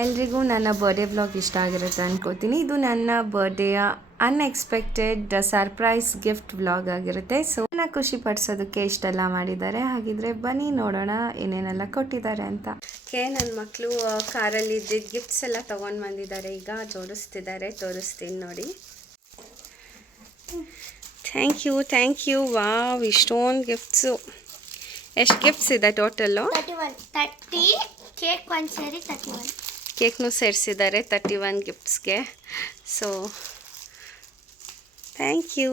ಎಲ್ರಿಗೂ ನನ್ನ birthday vlog ಇಷ್ಟ ಆಗಿರುತ್ತೆ ಅನ್ಕೋತೀನಿ. ಇದು ನನ್ನ ಬರ್ಡೇಯ ಅನ್ಎಕ್ಸ್ಪೆಕ್ಟೆಡ್ ಸರ್ಪ್ರೈಸ್ ಗಿಫ್ಟ್ ವ್ಲಾಗ್ ಆಗಿರುತ್ತೆ. ಸೊ ನನ್ನ ಖುಷಿ ಪಡಿಸೋದಕ್ಕೆ ಇಷ್ಟೆಲ್ಲ ಮಾಡಿದ್ದಾರೆ. ಹಾಗಿದ್ರೆ ಬನ್ನಿ ನೋಡೋಣ ಏನೇನೆಲ್ಲ ಕೊಟ್ಟಿದ್ದಾರೆ ಅಂತ. ನನ್ನ ಮಕ್ಕಳು ಕಾರಲ್ಲಿ ಇದ್ದಿದ್ದ ಗಿಫ್ಟ್ಸ್ ಎಲ್ಲ ತೊಗೊಂಡು ಬಂದಿದ್ದಾರೆ. ಈಗ ಜೋಡಿಸ್ತಿದ್ದಾರೆ, ತೋರಿಸ್ತೀನಿ ನೋಡಿ. Thank you. ವಾವ್, ಇಷ್ಟೊಂದು ಗಿಫ್ಟ್ಸು. ಎಷ್ಟು ಗಿಫ್ಟ್ಸ್ ಇದೆ ಟೋಟಲ್ಲು? 30 ಕೇಕ್ ಒಂದು ಸೇರಿ 31 ಕೇಕ್ನು ಸೇರಿಸಿದ್ದಾರೆ 31 ಗಿಫ್ಟ್ಸ್ಗೆ. So thank you.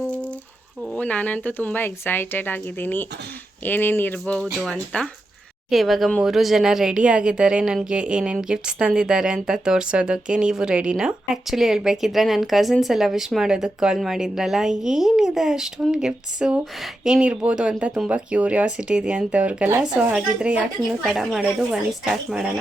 ನಾನಂತೂ ತುಂಬ ಎಕ್ಸೈಟೆಡ್ ಆಗಿದ್ದೀನಿ ಏನೇನು ಇರ್ಬೋದು ಅಂತ. ಇವಾಗ 3 ಜನ ರೆಡಿ ಆಗಿದ್ದಾರೆ ನನಗೆ ಏನೇನು ಗಿಫ್ಟ್ಸ್ ತಂದಿದ್ದಾರೆ ಅಂತ ತೋರಿಸೋದಕ್ಕೆ. ನೀವು ರೆಡಿನಾ? ಆ್ಯಕ್ಚುಲಿ ಹೇಳ್ಬೇಕಿದ್ರೆ ನನ್ನ ಕಸಿನ್ಸ್ ಎಲ್ಲ ವಿಶ್ ಮಾಡೋದಕ್ಕೆ ಕಾಲ್ ಮಾಡಿದ್ರಲ್ಲ, ಏನಿದೆ ಅಷ್ಟೊಂದು ಗಿಫ್ಟ್ಸು, ಏನಿರ್ಬೋದು ಅಂತ ತುಂಬ ಕ್ಯೂರಿಯಾಸಿಟಿ ಇದೆ ಅಂತ ಅವ್ರಿಗೆಲ್ಲ. ಸೊ ಹಾಗಿದ್ರೆ ಯಾಕೆ ನೀವು ತಡ ಮಾಡೋದು, ಬನ್ನಿ ಸ್ಟಾರ್ಟ್ ಮಾಡೋಣ.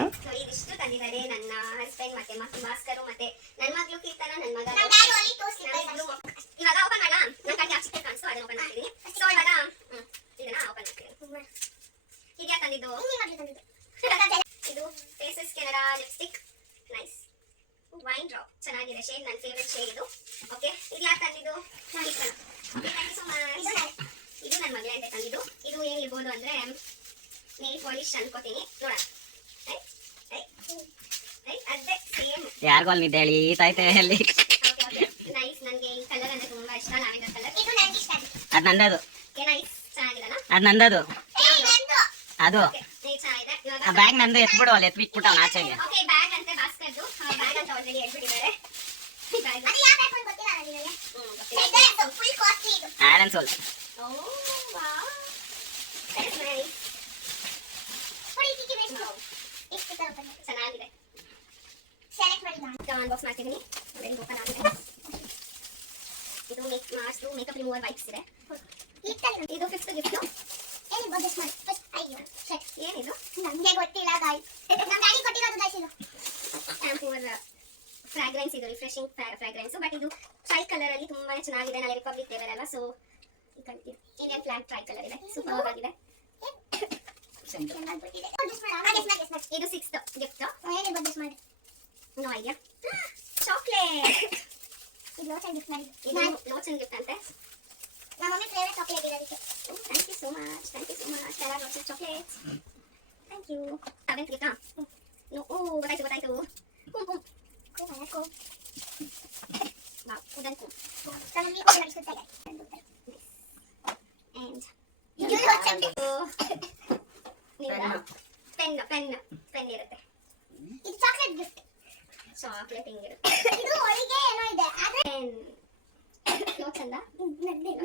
ಇದು Faces Canada lipstick, nice wine drop, ಚೆನ್ನಾಗಿದೆ ಶೇಡ್, ನನ್ನ ಫೇವರೇಟ್ ಶೇಡ್ ಇದು. ಓಕೆ, ಇದು ಯಾಕೆ ತಂದಿದ್ದು? Okay, thank you so much. ಇದು ನನ್ನ ಮಗಳೇ ಅಂತ ತಂದಿದ್ದು. ಇದು ಏನಿರ್ಬೋದು ಅಂದರೆ ನೇಲ್ ಪಾಲಿಶ್ ಅನ್ಕೋತೀನಿ. ನೋಡೋಣ. ಅದೇ ಸೇಮ್ ಯಾರಿಗೂ ಅಲ್ಲಿ ನಿದ್ದೆ ಎಳೀತೈತೆ ಅಲ್ಲಿ. ನೈಸ್, ನನಗೆ ಈ ಕಲರ್ ಅಂದರೆ ತುಂಬ ಇಷ್ಟ, ಲ್ಯಾವೆಂಡರ್ ಕಲರ್. ಇದು ನನಗೆ ಇಷ್ಟ. ಅದು ನಂದದು. ನೈಸ್, ಚೆನ್ನಾಗಿದೆನಾ? ಅದು ನಂದದು. ಅದು ಚೆನ್ನಾಗಿದೆ. ಆ ಬ್ಯಾಗ್ ನಂದು ಎತ್ಬಿಡು, ಅಲ್ಲಿ ಎತ್ಬಿಟ್ಬಿಟ್ಟು ಅವ್ನು ಆಚೆಗೆ. ಓಕೆ, ಬ್ಯಾಗ್ ಅಂತೆ ಬಾಸ್ಕೆಟ್ದು, ಬ್ಯಾಗ್ ಅಂತ ಆಲ್ರೆಡಿ ಎತ್ಬಿಟ್ಟಿದ್ದಾರೆ. ಬ್ಯಾಗ್ ಅದು ಯಾವ ಬ್ಯಾಗ್ ಅಂತ ಗೊತ್ತಿಲ್ಲ ನನಗೆ. ಗೊತ್ತಿಲ್ಲ. ಫುಲ್ ಕಾಸ್ಟ್ಲಿ ಇದು. ಆ್ಯಂಡ್ ಸೋಲ್. Oh wow, that's nice. ಹೊಡಿತಿಗೆ ಬೇಕು. ಎಷ್ಟು ತರ ಬಂದಿದೆ, ಚೆನ್ನಾಗಿದೆ. ಸೆಲೆಕ್ಟ್ ಮಾಡಿ ನಾನು ಅನ್ಬಾಕ್ಸ್ ಮಾಡ್ತಿದ್ದೀನಿ. ಆಲ್ರೆಡಿ ಓಪನ್ ಆಗಿದೆ. ಇದು ಮೇಕಪ್ ರಿಮೂವರ್ ವೈಪ್ಸ್ ಇದೆ. ಇದು 5th ಗಿಫ್ಟ್. ಏನಿದು ಗೆಸ್ ಮಾಡಿ ಫಸ್ಟ್. ಅಯ್ಯೋ ಶಟ್, ಏನಿದು? ನನಗೆ ಗೊತ್ತಿಲ್ಲ ಗಾಯ್ಸ್. ನಮ್ಮ ಡ್ಯಾಡಿ ಕೊಟ್ಟಿರೋದು ಗಾಯ್ಸ್. ಇದು ಶಾಂಪೂರ್ ಫ್ರಾಗ್ರೆನ್ಸ್, ಇದು ರಿಫ್ರೆಶಿಂಗ್ ಫ್ರಾಗ್ರೆನ್ಸ್. ಬಟ್ ಇದು ಟ್ರೈ ಕಲರ್ ಅಲ್ಲಿ ತುಂಬಾ ಚೆನ್ನಾಗಿದೆ. ನಾಳೆ ರಿಪಬ್ಲಿಕ್ ಡೇ ಬರಲ್ಲ, so Indian flag tricolour ಇದೆ, ಸೂಪರ್ ಆಗಿದೆ. ಇದು 6th ಗಿಫ್ಟ್. ಏನಿದು ಗೆಸ್ ಮಾಡಿ. No idea. ಚಾಕ್ಲೇಟ್. ಇದು ಲೋಚನ್ ಗಿಫ್ಟ್ ಮಾಡಿ. ಇದು ಲೋಚನ್ ಗಿಫ್ಟ್ ಅಂತೆ. ನಮ್ಮ ಮಮ್ಮಿ ಫೇವರೇಟ್ ಚಾಕ್ಲೇಟ್ ಇದೆ ಅದಕ್ಕೆ. Thank you so much. ಕೆಲ Lochan chocolate. Thank you. 7th gift. ಓ ಗೊತ್ತಾಯ್ತು. ಕುಂಕುಮ. ವಾವ್, ಉದನ್ ಕುಂಕುಮ. ನಮ್ಮ ಮಮ್ಮಿ ಕೂಡ ನಡೆಸುತ್ತಾರೆ. ಅಂಡ್ ಇದು ಲೋಚನ್ ಗಿಫ್ಟ್. ಪೆನ್ ಇರುತ್ತೆ. ಇದು ಚಾಕ್ಲೇಟ್ ಗಿಫ್ಟ್. ಚಾಕ್ಲೇಟ್ ಹಿಂಗಿರುತ್ತೆ. ಇದು ಒಳಗೆ ಏನೋ ಇದೆ. ಪೆನ್ ಲೋಚಂದ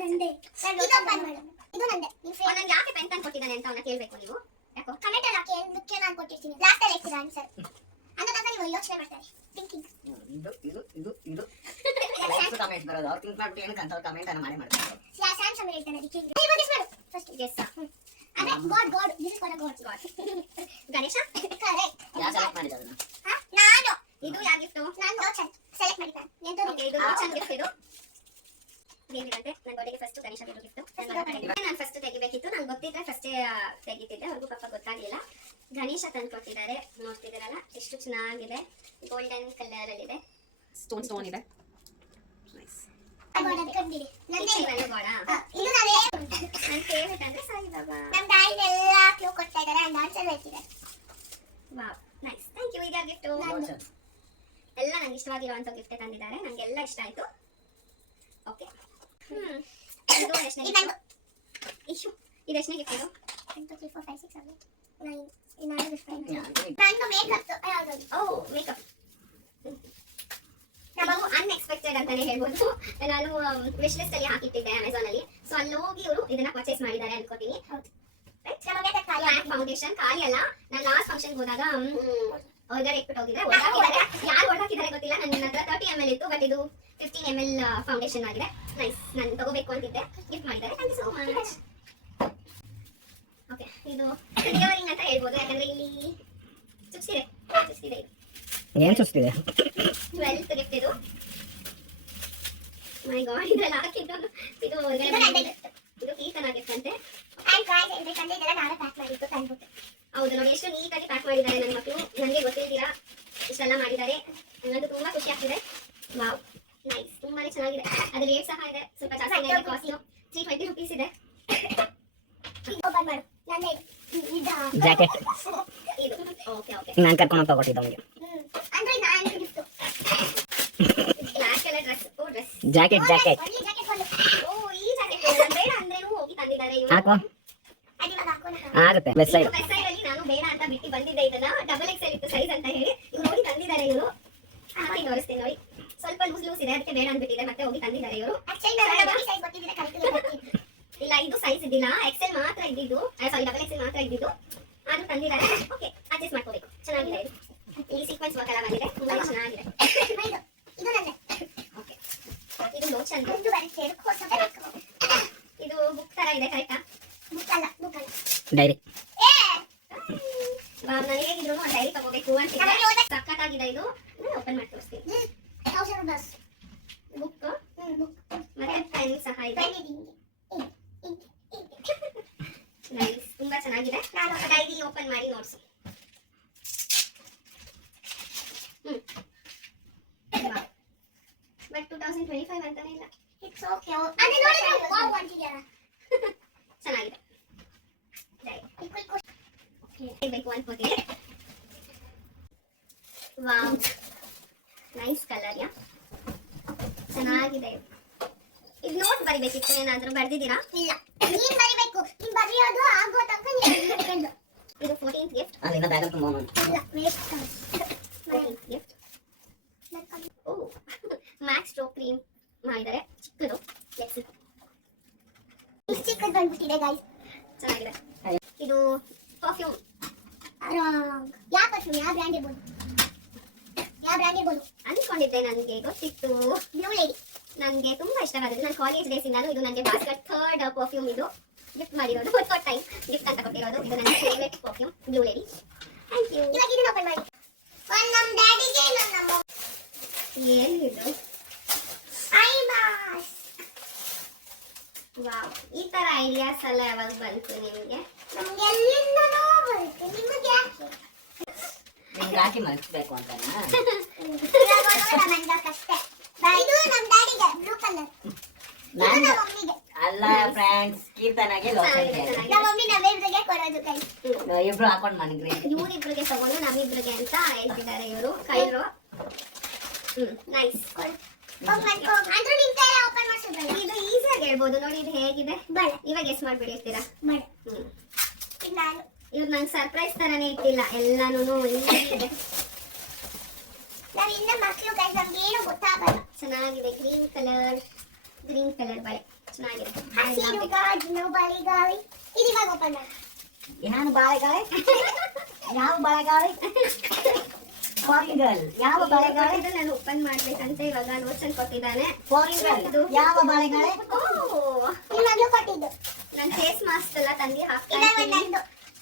ನಂದೆ. ಇದು ಓಪನ್ ಮಾಡು. ಇದು ನಂದೆ. ನಾನು ಯಾಕೆ ಪೆನ್ ತಂದು ಕೊಟ್ಟಿದ್ದಾನೆ ಅಂತ ಅವನ್ನ ಕೇಳಬೇಕು ನೀವು. ಯಾಕೋ ಕಮೆಂಟ್ ಅಲ್ಲಿ ಹಾಕಿ, ಅದಕ್ಕೆ ನಾನು ಕೊಟ್ಟಿರ್ತೀನಿ. ಲಾಸ್ಟ್ ಅಲ್ಲಿ ಹೇಳ್ತೀರಾ ಆನ್ಸರ್. ಅಂತ ತನಕ ನೀವು ಯೋಚನೆ ಮಾಡ್ತಾರೆ. ಥಿಂಕಿಂಗ್. ಇದು ಕಮೆಂಟ್ ಬರೋದು. ಅವ್ರು ಥಿಂಕ್ ಮಾಡ್ಬಿಟ್ಟು ಏನಕ್ಕೆ ಅಂತ ಕಮೆಂಟ್ ಅನ್ನು ಮಾಡ್ತಾರೆ. ಸ್ಯಾಮ್ಸಂಗ್ ಹೇಳ್ತಾನೆ ಅದಕ್ಕೆ. ನೀವು ಗೆಸ್ ಮಾಡು ಫಸ್ಟ್. ಗೆಸ್. ಅದೇ god. This is for god. Ganesha. Correct. ಯಾರು ಸೆಲೆಕ್ಟ್ ಮಾಡಿದ್ರು ಅದನ್ನ? ನಾನು. ಇದು ಯಾವ ಗಿಫ್ಟ್? ನಾನು ಲೋಚನ್ ಸೆಲೆಕ್ಟ್ ಮಾಡಿದ್ದೆ. ಓಕೆ, ಇದು ಲೋಚನ್ ಗಿಫ್ಟ್. ಇದು ಏನಿದೆ? ನನ್ನ ಬರ್ಡೇಗೆ ಫಸ್ಟ್ ಗಣೇಶ ಗಿಫ್ಟ್. ನಾನು ಫಸ್ಟ್ ತೆಗಿಬೇಕಿತ್ತು. ನಂಗೆ ಗೊತ್ತಿದ್ರೆ ಫಸ್ಟೇ ತೆಗಿತಿದ್ದೆ. ಅವ್ರಿಗೂ ಪಾಪ ಗೊತ್ತಾಗಲಿಲ್ಲ. ಗಣೇಶ ತಂದು ಕೊಟ್ಟಿದ್ದಾರೆ. ನೋಡ್ತಿದ್ದೀರಲ್ಲ ಎಷ್ಟು ಚೆನ್ನಾಗಿದೆ. ಗೋಲ್ಡನ್ ಕಲರ್ ಅಲ್ಲಿ ಇದೆ. ಸ್ಟೋನ್ ಇದೆ. ನನ್ನ ಫೇವರೇಟ್ ಅಂದ್ರೆ ಸಾಯಿಬಾಬಾ. ನಮ್ಮ ಡ್ಯಾಡಿ ಎಲ್ಲ ಕ್ಲೂ ಕೊಡ್ತಾ ಇದ್ದಾರೆ. ಅಂಡ್ ಆನ್ಸರ್ ಹೇಳ್ತಿದ್ದಾರೆ. Wow, nice. Thank you. ಈಗ ಗಿಫ್ಟ್ ಎಲ್ಲ ನಂಗೆ ಇಷ್ಟವಾಗಿರುವಂತ ಗಿಫ್ಟ್ ತಂದಿದ್ದಾರೆ. ನಂಗೆ ಎಲ್ಲ ಇಷ್ಟ ಆಯ್ತು. ಓಕೆ, ಇದು ಎಷ್ಟನೇ ಗಿಫ್ಟ್? ಇದು ಎಷ್ಟನೇ ಗಿಫ್ಟ್? ಇದು 1 2 3 4 5 6 7 9 9 ಗಿಫ್ಟ್. ನಂದು ಮೇಕಪ್. ಯಾವುದು? ಓ, ಮೇಕಪ್. ನಾವು ಅನ್ಎಕ್ಸ್ಪೆಕ್ಟೆಡ್ ಅಂತಾನೆ ಹೇಳ್ಬೋದು. ನಾನು ವಿಶ್ ಲಿಸ್ಟ್ ಅಲ್ಲಿ ಹಾಕಿಟ್ಟಿದ್ದೆ ಅಮೆಝಾನ್ ಅಲ್ಲಿ. ಸೊ ಅಲ್ಲಿ ಹೋಗಿ ಇವರು ಇದನ್ನ ಪರ್ಚೇಸ್ ಮಾಡಿದ್ದಾರೆ ಅನ್ಕೋತೀನಿ. ಫೌಂಡೇಶನ್ ಖಾಲಿ ಅಲ್ಲ. ನಾನು ಲಾಸ್ಟ್ ಫಂಕ್ಷನ್ ಹೋದಾಗ ಹೊರಗಡೆ ಇಟ್ಬಿಟ್ಟು ಹೋಗಿದ್ದೆ. ಯಾರು ಹೊರಹಾಕಿದ್ದಾರೆ ಗೊತ್ತಿಲ್ಲ. ನನ್ನ ಹತ್ರ 30 ml ಇತ್ತು, ಬಟ್ ಇದು 15 ml ಫೌಂಡೇಶನ್ ಆಗಿದೆ. ನೈಸ್, ನಾನು ತಗೋಬೇಕು ಅಂತಿದ್ದೆ. ಗಿಫ್ಟ್ ಮಾಡಿದ್ದಾರೆ. Thank you so much. Okay, ಇದು ಇಯರಿಂಗ್ ಅಂತ ಹೇಳ್ಬೋದು, ಯಾಕಂದ್ರೆ ಇಲ್ಲಿ ಚುಚ್ಚಿದೆ. ಇದು ಏನು ಚುಚ್ಚಿದೆ? 12th ಗಿಫ್ಟ್ ಇದು. ಮೈ ಗಾಡ್, ಇದೆಲ್ಲ ಹಾಕಿದ್ದು. ಇದು ಕೀರ್ತನ ಗಿಫ್ಟ್ ಅಂತೆ. ಹೌದು ನೋಡಿ, ಎಷ್ಟು ನೀಟಾಗಿ ಪ್ಯಾಕ್ ಮಾಡಿದ್ದಾರೆ ನನ್ನ ಮಕ್ಕಳು. ನನಗೆ ಗೊತ್ತಿದ್ದೀರಾ ಇಷ್ಟೆಲ್ಲ ಮಾಡಿದ್ದಾರೆ. ನನಗಂತೂ ತುಂಬಾ ಖುಷಿ ಆಗ್ತಿದೆ. ವಾವ್, ನೈಸ್, ತುಂಬಾನೇ ಚೆನ್ನಾಗಿದೆ. ಅದ್ರ ರೇಟ್ ಸಹ ಇದೆ, ಸ್ವಲ್ಪ ಜಾಸ್ತಿ ಇದೆ. ಕಾಸ್ಟ್ 320 rupees ಇದೆ. ಓಪನ್ ಮಾಡು. ನನ್ನ ಜಾಕೆಟ್ ಇದು ಓಕೆ ಓಕೆ. ನಾನು ಕರ್ಕೊಂಡು ತಗೊಟ್ಟಿದ್ದೆ ಅವನಿಗೆ. ಅಂದ್ರೆ ನಾನು ಗಿಫ್ಟ್ ಬ್ಲಾಕ್ ಕಲರ್ ಡ್ರೆಸ್. ಓ ಡ್ರೆಸ್ ಜಾಕೆಟ್ ಜಾಕೆಟ್ ಒಳ್ಳೆ ಜಾಕೆಟ್ ಒಂದು. ಓ ಈ ಜಾಕೆಟ್ ಬೇಡ ಅಂದ್ರೇನು ಹೋಗಿ ತಂದಿದ್ದಾರೆ ಇವರು. ಹಾಕೋ ಅದಿವಾಗ ಹಾಕೋಣ. ಆಗುತ್ತೆ. ಬೆಸ್ಟ್ ಸೈಡ್ ವೆಬ್ಸೈಟ್ ಅಲ್ಲಿ ನಾನು ಬೇಡ ಅಂತ ಬಿಟ್ಟು ಬಂದಿದ್ದೆ ಇದನ್ನ. XXL ಇತ್ತು ಸೈಜ್ ಅಂತ ಹೇಳಿ ಇವ್ರು ಹೋಗಿ ತಂದಿದ್ದಾರೆ ಇವರು. ಹಾಕಿ ತೋರಿಸ್ತೀನಿ ನೋಡಿ. ಸ್ವಲ್ಪ ಲೂಸ್ ಇದೆ, ಅದಕ್ಕೆ ಬೇಡ ಅಂದ್ಬಿಟ್ಟಿದೆ, ಮತ್ತೆ ಹೋಗಿ ತಂದಿದ್ದಾರೆ ಇವರು. ಸೈಜ್ ಗೊತ್ತಿದ್ರೆ ಕರೆಕ್ಟ್ ಇಲ್ಲ, ಇದು ಸೈಜ್ ಇದ್ದಿಲ್ಲ, XL ಮಾತ್ರ ಇದ್ದಿದ್ದು, ಸಾರಿ XXL ಮಾತ್ರ ಇದ್ದಿದ್ದು. ಆದ್ರೂ ತಂದಿದ್ದಾರೆ. ಓಕೆ, ಅಡ್ಜಸ್ಟ್ ಮಾಡ್ಕೋಬೇಕು. ಚೆನ್ನಾಗಿದೆ ಇದು. ಇಲ್ಲಿ ಸೀಕ್ವೆನ್ಸ್ ವರ್ಕ್ ಎಲ್ಲ ಬಂದಿದೆ, ತುಂಬಾ ಚೆನ್ನಾಗಿದೆ. ಇದು ನಂದೆ. ಓಕೆ, ಇದು ಲೋಚನ್. ಇದು ಬರುತ್ತೆ, ಇದು ಬುಕ್ ತರ ಇದೆ, ಕರೆಕ್ಟಾ? ಬುಕ್ ಅಲ್ಲ, ಬುಕ್ ಅಲ್ಲ, ಡೈರಿ. ನನಗೆ ಹೇಗಿದ್ರು ಒಂದು ಡೈರಿ ತಗೋಬೇಕು ಅಂತಿದ್ದೆ. ಸಕ್ಕತ್ತಾಗಿದೆ ಇದು. ಓಪನ್ ಮಾಡಿ ತೋರಿಸ್ತೀನಿ. ಬುಕ್ ಮತ್ತೆ ಪೆನ್ ಸಹ ಇದೆ. ನೈಸ್, ತುಂಬಾ ಚೆನ್ನಾಗಿದೆ. ನಾನು ಡೈರಿ ಓಪನ್ ಮಾಡಿ ನೋಡ್ಸಿ. ಬಟ್ 2025 ಅಂತಾನೆ ಇಲ್ಲ. It's okay. ಅಂದ್ರೆ ನೋಡಿದ್ರೆ ವಾವ್ ಅಂತಿದೆಯಲ್ಲ. ಚೆನ್ನಾಗಿದೆ. ಬೇಕು ಅನ್ಕೋತೀನಿ. Wow, nice colour. ಯಾ, ಚೆನ್ನಾಗಿದೆ. ಇದು ನೋಟ್ ಬರಿಬೇಕಿತ್ತು, ಏನಾದ್ರೂ ಬರ್ದಿದ್ದೀರಾ? ಇಲ್ಲ, ನೀನ್ ಬರಿಬೇಕು. ನೀನ್ ಬರೆಯೋದು ಆಗೋ ತನಕ ನೀನು. ಇದು 14th ಗಿಫ್ಟ್. ಅಲ್ಲಿಂದ ಬ್ಯಾಗ್ ತುಂಬ ಇಲ್ಲ, ವೇಸ್ಟ್. 14th gift. ಓ, ಮ್ಯಾಕ್ಸ್ ಸ್ಟ್ರೋ ಕ್ರೀಮ್ ಮಾಡಿದ್ದಾರೆ, ಚಿಕ್ಕದು. ಲೆಟ್ಸ್ ಇಷ್ಟು ಚಿಕ್ಕದು ಬಂದ್ಬಿಟ್ಟಿದೆ ಗೈಸ್. ಚೆನ್ನಾಗಿದೆ. ಇದು ಪರ್ಫ್ಯೂಮ್. ಯಾವ ಪರ್ಫ್ಯೂಮ್, ಯಾವ ಬ್ರ್ಯಾಂಡ್ ಇರ್ಬೋದು? ಯಾವ ಬ್ರ್ಯಾಂಡ್ ಇರ್ಬೋದು ಅನ್ಕೊಂಡಿದ್ದೆ. ನನಗೆ ಗೊತ್ತಿತ್ತು, ಬ್ಲೂ ಲೇಡಿ. ನನಗೆ ತುಂಬಾ ಇಷ್ಟವಾಗಿದೆ. ನನ್ನ ಕಾಲೇಜ್ ಡೇಸ್ ಇಂದಾನು ಇದು ನನಗೆ ಬಾಸ್ಕೆಟ್ ಥರ್ಡ್ ಪರ್ಫ್ಯೂಮ್ ಇದು ಗಿಫ್ಟ್ ಮಾಡಿರೋದು. ಫಸ್ಟ್ ಟೈಮ್ ಗಿಫ್ಟ್ ಅಂತ ಕೊಟ್ಟಿರೋದು. ಇದು ನನ್ನ favourite perfume, blue lady. Thank you. ಇವಾಗ ಇದನ್ನ ಓಪನ್ ಮಾಡಿ. ಒಂದು ನಮ್ಮ ಡ್ಯಾಡಿಗೆ, ಇನ್ನೊಂದು ನಮ್ಮ ಏನಿದು? I mass. ವಾವ್, ಈ ತರ ಐಡಿಯಾಸ್ ಎಲ್ಲ ಯಾವಾಗ ಬಂತು ನಿಮಗೆ? ನಮ್ಗೆ ಎಲ್ಲಿಂದನೋ ಬರುತ್ತೆ, ನಿಮಗೆ ಯಾಕೆ? ನಿಮ್ಗೆ ಹಾಕಿ ಮಲಗಿಸ್ಬೇಕು ಅಂತನಾ? ನನಗೆ ಕಷ್ಟ. ಇದು ನಮ್ಮ ಡ್ಯಾಡಿಗೆ ಬ್ಲೂ ಕಲರ್, ನಮ್ಮ ಮಮ್ಮಿಗೆ. ಅಲ್ಲ ಫ್ರೆಂಡ್ಸ್, ಕೀರ್ತನಾಗೆ ಲೋಚನ್ ಇದೆ. ನಮ್ಮ ಮಮ್ಮಿ ನಮ್ಮಿಬ್ರಿಗೆ ಕೊಡೋದು ಕೈ. ಇಬ್ರು ಹಾಕೊಂಡು ಮನಗ್ರಿ. ಇವ್ರಿಬ್ರಿಗೆ ತಗೊಂಡು ನಮ್ಮಿಬ್ರಿಗೆ ಅಂತ ಹೇಳ್ತಿದ್ದಾರೆ ಇವರು ಕೈರು. ನೈಸ್. ಅಂದ್ರೆ ನಿಮ್ ಕೈ ಓಪನ್ ಮಾಡ್ಸಿದ್ರೆ ಇದು ಈಸಿಯಾಗಿ ಹೇಳ್ಬೋದು. ನೋಡಿ ಇದು ಹೇಗಿದೆ. ಇವಾಗ ಗೆಸ್ ಮಾಡ್ಬಿಡಿರ್ತೀರಾ. ಇವ್ರು ನಂಗೆ ಸರ್ಪ್ರೈಸ್ ತರಾನೇ ಇಟ್ಟಿಲ್ಲ, ಎಲ್ಲಾನು ಇದೆ. ನಾವಿಂದ ಮಕ್ಕಳು ಕೈ ನಮ್ಗೆ ಏನು ಗೊತ್ತಾಗಲ್ಲ. ಚೆನ್ನಾಗಿದೆ. ಗ್ರೀನ್ ಕಲರ್ ಬಳೆ ಚೆನ್ನಾಗಿದೆ. ಹಸಿರು ಗಾಜಿನ ಬಳೆಗಾವಿ. ಇದು ಇವಾಗ ಓಪನ್ ಮಾಡಿ. ಏನು ಬಾಳೆಗಾಳೆ? ಯಾವ ಬಾಳೆಗಾಳೆ? Foreign girl. ಯಾವ ಬಾಳೆಗಾಳೆ? ಇದು ನಾನು ಓಪನ್ ಮಾಡ್ಬೇಕಂತ ಇವಾಗ ನೋಟ್ಸ್ ಕೊಟ್ಟಿದ್ದಾನೆ. Foreign girl. ಯಾವ ಬಾಳೆಗಾಳೆ? ಓ, ಇವಾಗಲೂ ಕೊಟ್ಟಿದ್ದು. ನಾನು ಫೇಸ್ ಮಾಸ್ಕ್ ಎಲ್ಲ ತಂದು ಹಾಕ್ತೀನಿ.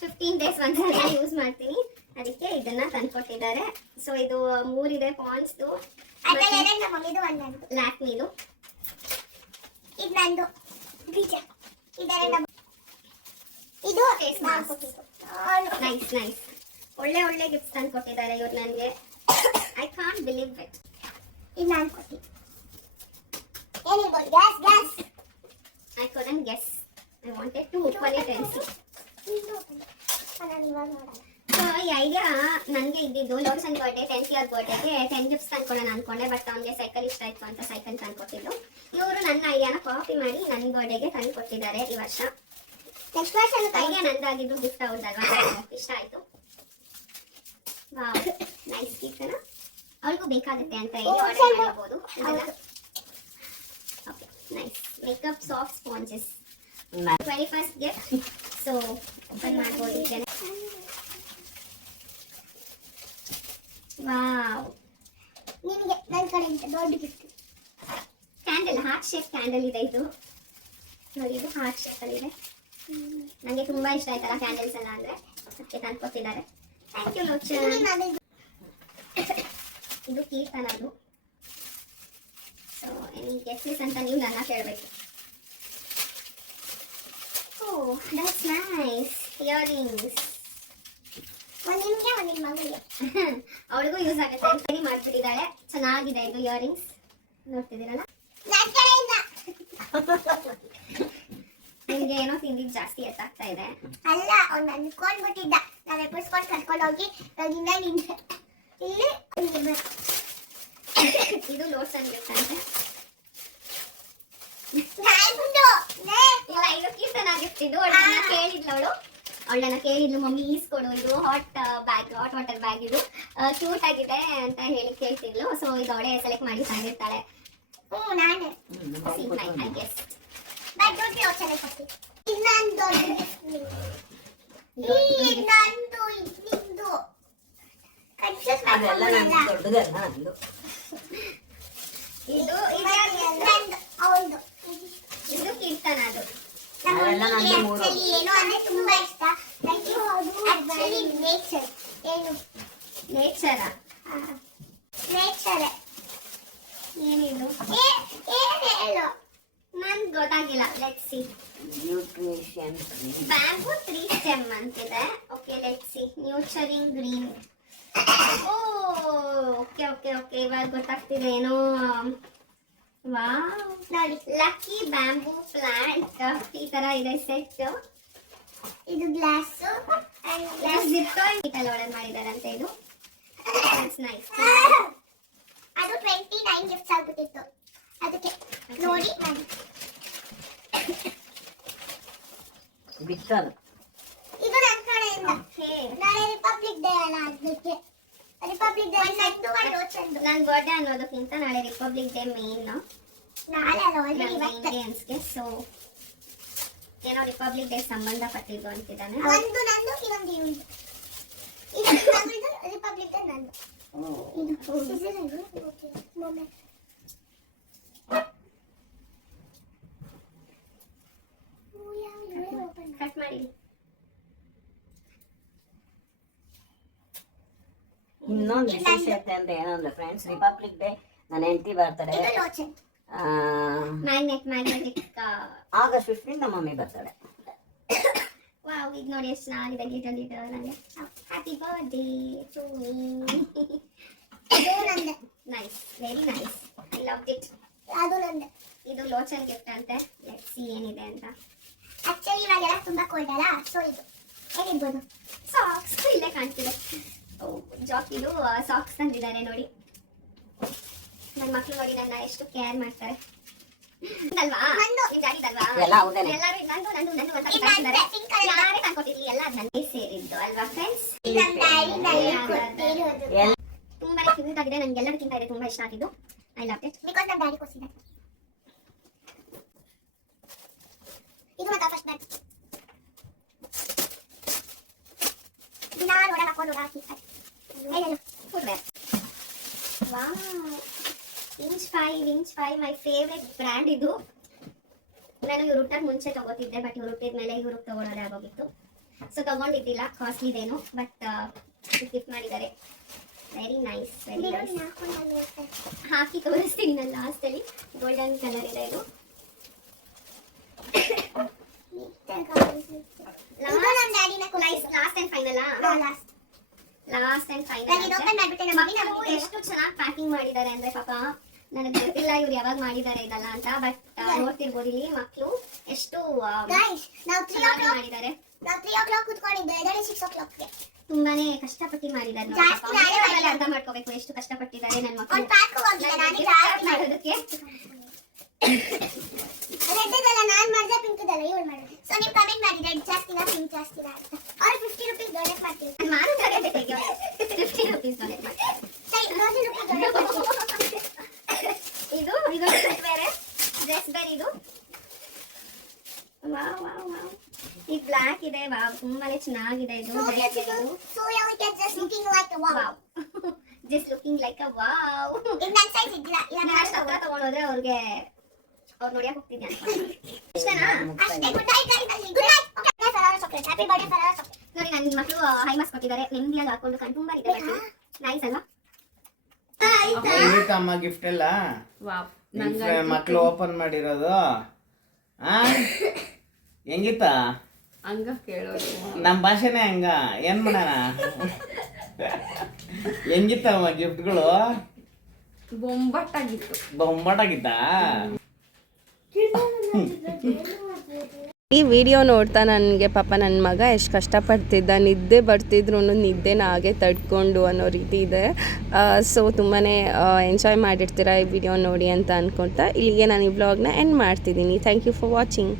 15 days ಒಂದ್ಸಲ ಯೂಸ್ ಮಾಡ್ತೀನಿ, ಅದಕ್ಕೆ ಇದನ್ನ ತಂದ್ಕೊಟ್ಟಿದ್ದಾರೆ. ಸೊ ಇದು 3 ಇದೆ ಪಾಂಡ್ಸ್ದು. ಲ್ಯಾಕ್ಮಿದು. ಇದು ನಂದು ಇದು ಫೇಸ್ ಮಾಸ್ಕ್. Nice nice. ಒಳ್ಳೆ ಒಳ್ಳೆ ಗಿಫ್ಟ್ಸ್ ತಂದ್ಕೊಟ್ಟಿದ್ದಾರೆ ಇವ್ರು ನನಗೆ. I can't believe it. ಇದು ನಾನು ಕೊಟ್ಟಿ. ಏನಿರ್ಬೋದು? Guess. I couldn't guess. I wanted to open it and see. ಸೊ ಈ ಐಡಿಯಾ ನನಗೆ ಇದ್ದಿದ್ದು ಲೋಚನ್ ಬರ್ಡೇ 10th year ಬರ್ಡೇಗೆ 10 ಗಿಫ್ಟ್ಸ್ ತಂದ್ಕೊಡೋಣ ಅನ್ಕೊಂಡೆ. ಬಟ್ ಅವನಿಗೆ ಸೈಕಲ್ ಇಷ್ಟ ಆಯ್ತು ಅಂತ ಸೈಕಲ್ ತಂದ್ಕೊಟ್ಟಿದ್ದು. ಇವರು ನನ್ನ ಐಡಿಯಾನ ಕಾಪಿ ಮಾಡಿ ನನ್ನ ಬರ್ಡೇಗೆ ತಂದ್ಕೊಟ್ಟಿದ್ದಾರೆ ಈ ವರ್ಷ. ನೆಕ್ಸ್ಟ್ ವರ್ಷ ಐಡಿಯಾ ನಂದಾಗಿದ್ದು, ಗಿಫ್ಟ್ ಅವ್ರದಲ್ವಾ, ಇಷ್ಟ ಆಯ್ತು. Wow, nice gift. ಅವಳಿಗೂ ಬೇಕಾಗುತ್ತೆ ಅಂತ ಹೇಳಿ ಆರ್ಡರ್ ಮಾಡಬಹುದು. Okay, nice. Makeup soft sponges. 21st gift. So open ಮಾಡ್ಬೋದು. ವಾವ್, ನಿಮಗೆ ನನ್ನ ಕಡೆಯಿಂದ ದೊಡ್ಡ gift. Candle, heart shape candle ಇದೆ ಇದು. ನೋಡಿ, ಇದು ಹಾರ್ಟ್ ಶೇಪ್ ಅಲ್ಲಿ ಇದೆ. ನನಗೆ ತುಂಬಾ ಇಷ್ಟ ಆಯ್ತಲ್ಲ ಕ್ಯಾಂಡಲ್ಸ್ ಎಲ್ಲ, ಅಂದ್ರೆ ಅದಕ್ಕೆ ತಂದ್ಕೊಟ್ಟಿದ್ದಾರೆ. Thank you Lochan. ಇದು ಕೀರ್ತನದು. ಸೊ ಎನಿ ಗೆಸ್ಸಸ್ ಅಂತ ನೀವು ನನ್ನ ಕೇಳಬೇಕು. ಓ, ದಟ್ಸ್ ನೈಸ್. ಇಯರಿಂಗ್ಸ್. ಒಂದು ನಿಮ್ಗೆ ಒಂದು ನಿಮ್ಮ ಮಗಳಿಗೆ. ಅವಳಿಗೂ ಯೂಸ್ ಆಗುತ್ತೆ ಅಂತ ಹೇಳಿ ಮಾಡ್ಬಿಟ್ಟಿದ್ದಾಳೆ. ಚೆನ್ನಾಗಿದೆ ಇದು ಇಯರಿಂಗ್ಸ್, ನೋಡ್ತಿದ್ದೀರಲ್ಲ. ನನ್ನ ಕಡೆಯಿಂದ ನಿಮ್ಗೆ ಏನೋ ತಿಂದಿದ್ದು ಜಾಸ್ತಿ ಎತ್ತಾಗ್ತಾ ಇದೆ. ಅಲ್ಲ, ಅವ್ನು ಅನ್ಕೊಂಡ್ಬಿಟ್ಟಿದ್ದ ನಾನು ಎಬ್ಬಿಸ್ಕೊಂಡು ಕರ್ಕೊಂಡು ಹೋಗಿ ಇವಾಗಿಂದ ನಿಂದೆ ಇಲ್ಲಿ ಇದು ಲೋಟ್ಸನ್ ಗಿಫ್ಟ್ ಅಂತೆ. ಇಲ್ಲ, ಇದು ಕೀರ್ತನ ಗಿಫ್ಟ್. ಇದು ಅವಳನ್ನ ಕೇಳಿದ್ಲು, ಅವಳನ್ನ ಕೇಳಿದ್ಲು, ಮಮ್ಮಿ ಈಸ್ಕೊಡು, ಇದು hot bag, hot water bag, ಇದು ಕ್ಯೂಟ್ ಆಗಿದೆ ಅಂತ ಹೇಳಿ ಕೇಳ್ತಿದ್ಲು. ಸೊ ಇದು ಅವಳೇ ಸೆಲೆಕ್ಟ್ ಮಾಡಿ ತಂದಿರ್ತಾಳೆ. ನಾನೇ ಐ ಗೆಸ್. ಬಟ್ ನೋಡಿ ಅವ್ರು ಚೆನ್ನಾಗಿ ಕೊಡ್ತೀವಿ. ಇನ್ನೊಂದು ಇನ್ನೊಂದು ನಿಂದು ಕನ್ಫ್ಯೂಸ್ ಅದೆಲ್ಲ ಮಾಡ್ಕೊಂಡ್ಬಿಡಲ್ಲ. ನಂದು ದೊಡ್ಡದಲ್ಲ ನಂದು. ಇದು ನಂದು ಅವಳದು. ಇದು ಕೀರ್ತನ. ಅದು ಅದೆಲ್ಲ ನಂದು ಮೂರು. ಆಕ್ಚುಲಿ ಏನು ಅಂದ್ರೆ ತುಂಬಾ ಇಷ್ಟ. ಆಕ್ಚುಲಿ ನೇಚರ್ ಏನು ನೇಚರ. ನೇಚರ್ ಏನಿದು ಏನು ಹೇಳು. ನನ್ಗೆ ಗೊತ್ತಾಗಿಲ್ಲ. Let's see. Nutrition bamboo 3 stem ಅಂತಿದೆ. Okay, let's see. Nurturing green. Oh okay okay okay, ಇವಾಗ ಗೊತ್ತಾಗ್ತಿದೆ ಏನೋ. ವಾವ್, ನೋಡಿ ಲಕ್ಕಿ ಬ್ಯಾಂಬೂ ಪ್ಲಾಂಟ್ ಈ ತರ ಇದೆ ಸೆಟ್. ಇದು ಗ್ಲಾಸ್ ಅಂಡ್ ಗ್ಲಾಸ್ ಜಿಪ್ಪಲ್ ಒಳಗೆ ಮಾಡಿದಾರಂತೆ. ಇದು ನೈಸ್. ಅದು 29 ಗಿಫ್ಟ್ಸ್ ಆಗ್ಬಿಟ್ಟಿತ್ತು ಅದಕ್ಕೆ ನೋಡಿ ಮಾಡಿ. ಬಿತ್ತಲ್ ಇದು ನನ್ನ ಕಡೆಯಿಂದ ನಾಳೆ ರಿಪಬ್ಲಿಕ್ ಡೇ ಅಲ್ಲ, ಅದಕ್ಕೆ ರಿಪಬ್ಲಿಕ್ ಡೇ ನಂದು ಒಂದು ಲೋಚಂದು. ನನ್ನ ಬರ್ಡೇ ಅನ್ನೋದಕ್ಕಿಂತ ನಾಳೆ ರಿಪಬ್ಲಿಕ್ ಡೇ ಮೇನ್ ನಾಳೆ ಅಲ್ಲ ಆಲ್ರೆಡಿ ಇವತ್ತು. ಇಂಡಿಯನ್ಸ್ಗೆ. ಸೊ ಏನೋ ರಿಪಬ್ಲಿಕ್ ಡೇ ಸಂಬಂಧಪಟ್ಟಿದ್ದು ಅಂತಿದ್ದಾನೆ. ಒಂದು ನಂದು ಇನ್ನೊಂದು ಇವ್ನದು. ಇದು ನಮ್ದು ರಿಪಬ್ಲಿಕ್ ಡೇ ನಂದು. ಇದು scissors ಇದು ಮೊಮ್ಮೆ. ಕಟ್ ಮಾಡಿ. ಇನ್ನೊಂದು ವಿಶೇಷತೆ ಅಂತ ಏನಂದ್ರೆ ಫ್ರೆಂಡ್ಸ್, ರಿಪಬ್ಲಿಕ್ ಡೇ ನನ್ನ ಹೆಂಡತಿ ಬರ್ತಾರೆ. ಇದು ಲೋಚನ್. ಮ್ಯಾಗ್ನೆಟಿಕ್. ಆಗಸ್ಟ್ 15 ನಮ್ಮ ಮಮ್ಮಿ ಬರ್ತಾಳೆ. ವಾವ್, ಇದು ನೋಡಿ ಎಷ್ಟು ಚೆನ್ನಾಗಿದೆ. ಲಿಟಲ್ ಲಿಟಲ್ ನನಗೆ ಹ್ಯಾಪಿ ಬರ್ಡೇ ಟು ಮೀ. ಇದು ನಂದು. Nice, very nice. I love it. ಅದು ನಂದು. ಇದು ಲೋಚನ್ ಗಿಫ್ಟ್ ಅಂತೆ. ಲೆಟ್ಸ್ ಸಿ ಏನಿದೆ ಅಂತ. ಆಕ್ಚುಲಿ ಇವಾಗೆಲ್ಲ ತುಂಬಾ ಕೋಲ್ಡ್ ಅಲ್ಲ, ಸೊ ಇದು ಏನಿರ್ಬೋದು. ಸಾಕ್ಸ್ ಇಲ್ಲೇ ಕಾಣ್ತಿದೆ. ಜಾಕಿದು ಸಾಕ್ಸ್ ತಂದಿದ್ದಾರೆ ನೋಡಿ. ನನ್ನ ಮಕ್ಳು ನೋಡಿ ನನ್ನ ಎಷ್ಟು ಕೇರ್ ಮಾಡ್ತಾರೆ. ಇದಲ್ವಾ ನಂದು. ನಿಮ್ ಡ್ಯಾಡಿದಲ್ವಾ? ಎಲ್ಲ ಅವ್ರ್ದೇನೆ. ಎಲ್ಲರೂ ನಂದು ನಂದು ನಂದು ಅಂತ ಇದು ಕಾಣ್ತಿದ್ದಾರೆ. ನಂದು, pink colour. ಯಾರೇ ತಂದ್ಕೊಟ್ಟಿರ್ಲಿ, ಎಲ್ಲ ನನಗೆ ಸೇರಿದ್ದು ಅಲ್ವಾ ಫ್ರೆಂಡ್ಸ್? ಇದು ನಮ್ಮ ಡ್ಯಾಡಿ ನನಗೆ ಕೊಟ್ಟಿರೋದು. ತುಂಬಾನೇ ಕ್ಯೂಟ್ ಆಗಿದೆ. ನನಗೆ ಎಲ್ಲದಕ್ಕಿಂತ ಇದೆ ತುಂಬಾ ಇಷ್ಟ ಆಗಿದ್ದು. I love it. ಬಿಕಾಸ್ ನಮ್ಮ ಡ್ಯಾಡಿ ಕೊಡ್ಸಿದ್ದಾರೆ. ಇದು ಮತ್ತೆ ಫಸ್ಟ್ ಬ್ಯಾಗ್. ದಿನ ನೋಡ ಹಾಕೊಂಡು ಹಾಕಿ ಹೇಳಲ್ಲ. Footwear. Wow, inch 5 my favourite brand ಇದು. ನಾನು ಇವ್ರು ಹುಟ್ಟಾಗ ಮುಂಚೆ ತಗೋತಿದ್ದೆ, ಬಟ್ ಇವ್ರು ಹುಟ್ಟಿದ ಮೇಲೆ ಇವ್ರಿಗೆ ತಗೊಳ್ಳೋದೇ ಆಗೋಗಿತ್ತು. ಸೊ ತಗೊಂಡಿದ್ದಿಲ್ಲ, ಕಾಸ್ಟ್ಲಿದೇನು, ಬಟ್ ಗಿಫ್ಟ್ ಮಾಡಿದ್ದಾರೆ. Very nice, very nice. ಹಾಕಿ ತೋರಿಸ್ತೀನಿ ನಾನು ಲಾಸ್ಟಲ್ಲಿ. ಗೋಲ್ಡನ್ ಕಲರ್ ಇದೆ ಇದು. Last and final. Last and final. ಎಷ್ಟು ಚೆನ್ನಾಗಿ ಪ್ಯಾಕಿಂಗ್ ಮಾಡಿದ್ದಾರೆ ಅಂದ್ರೆ ಪಾಪ ನನಗೆ ಗೊತ್ತಿಲ್ಲ ಇವ್ರು ಯಾವಾಗ ಮಾಡಿದ್ದಾರೆ ಇದಲ್ಲ ಅಂತ. ಬಟ್ ನೋಡ್ತಿರ್ಬೋದು ಇಲ್ಲಿ ಮಕ್ಕಳು ಎಷ್ಟು ಚೆನ್ನಾಗಿ ಮಾಡಿದ್ದಾರೆ. ತುಂಬಾನೇ ಕಷ್ಟಪಟ್ಟು ಮಾಡಿದ್ದಾರೆ ನೋಡಿ ಜಾಸ್ತಿ ಪಾಪ. ನಾನೇ ಅದ್ರಲ್ಲಿ ಅರ್ಥ ಮಾಡ್ಕೋಬೇಕು ಎಷ್ಟು ಕಷ್ಟಪಟ್ಟಿದ್ದಾರೆ ನನ್ನ ಮಕ್ಕಳು ಮಾಡೋದಕ್ಕೆ. ನಾನ್ ಮಾಡ್ದೆ ಪಿಂಕ್ ದಲ್ಲ ಇವಳು ಮಾಡಿದೆ. ಸೊ ನೀವು ಕಮೆಂಟ್ ಮಾಡಿ ರೆಡ್ ಜಾಸ್ತಿನಾ ಪಿಂಕ್ ಜಾಸ್ತಿನಾ ಅಂತ. ಅವ್ರು 50 ರೂಪೀಸ್ ಡೊನೇಟ್ ಮಾಡ್ತೀವಿ. ನಾನು ಡೊನೇಟ್ ಬೇಕಿಗೆ 50 ರೂಪೀಸ್ ಡೊನೇಟ್ ಮಾಡಿ. ಸರಿ 1000 ರೂಪಾಯಿ ಡೊನೇಟ್ ಮಾಡ್ತೀವಿ. ಇದು ಬೇರೆ ಡ್ರೆಸ್ ಬೇರೆ ಇದು. ವಾವ್ ವಾವ್ ವಾವ್, ಇದು ಬ್ಲಾಕ್ ಇದೆ. ವಾವ್, ತುಂಬಾನೇ ಚೆನ್ನಾಗಿದೆ ಇದು. So yeah, we can just looking like a wow. Just looking like a wow. ಇದು ನನ್ನ ಸೈಜ್ ಇದ್ದಿಲ್ಲ. ಇಲ್ಲ ನಾನು ಅಷ್ಟು ಹತ್ರ ತಗೊಂಡೋದ್ರೆ ಅವ್ರಿಗೆ ಅವ್ರು ನೋಡಿಯಕ್ಕೆ ಹೋಗ್ತಿದ್ದೆ ಅನ್ಕೊಂಡು. ಇಷ್ಟನಾ? ಅಷ್ಟೇ. Good night guys. Good night. Okay, Ferrero chocolate. Happy birthday Ferrero chocolate. ನೋಡಿ ನನ್ನ ಮಕ್ಕಳು ಹೈ ಮಾರ್ಕ್ಸ್ ಕೊಟ್ಟಿದ್ದಾರೆ. ನೆಮ್ಮದಿಯಾಗಿ ಹಾಕೊಂಡು ಕಣ್ ತುಂಬಾ ಇದೆ. ನೈಸ್ ಅಲ್ವಾ? ಅಮ್ಮ ಗಿಫ್ಟ್ ಎಲ್ಲ ವಾವ್, ಮಕ್ಕಳು ಓಪನ್ ಮಾಡಿರೋದು. ಆ ಹೆಂಗಿತ್ತ? ಹಂಗ ಕೇಳೋರು. ನಮ್ಮ ಭಾಷೆನೇ ಹಂಗ ಏನ್ ಮಾಡೋಣ. ಹೆಂಗಿತ್ತಮ್ಮ ಗಿಫ್ಟ್ಗಳು? ಬೊಂಬಾಟಾಗಿತ್ತ. ಈ ವಿಡಿಯೋ ನೋಡ್ತಾ ನನಗೆ ಪಾಪ ನನ್ನ ಮಗ ಎಷ್ಟು ಕಷ್ಟಪಡ್ತಿದ್ದ, ನಿದ್ದೆ ಬರ್ತಿದ್ರು ನಿದ್ದೆನ ಹಾಗೆ ತಡ್ಕೊಂಡು ಅನ್ನೋ ರೀತಿ ಇದೆ. ಸೊ ತುಂಬಾ ಎಂಜಾಯ್ ಮಾಡಿರ್ತೀರ ಈ ವಿಡಿಯೋ ನೋಡಿ ಅಂತ ಅಂದ್ಕೊಳ್ತಾ ಇಲ್ಲಿಗೆ ನಾನು ಈ ವ್ಲಾಗ್ನ ಎಂಡ್ ಮಾಡ್ತಿದ್ದೀನಿ. Thank you for watching.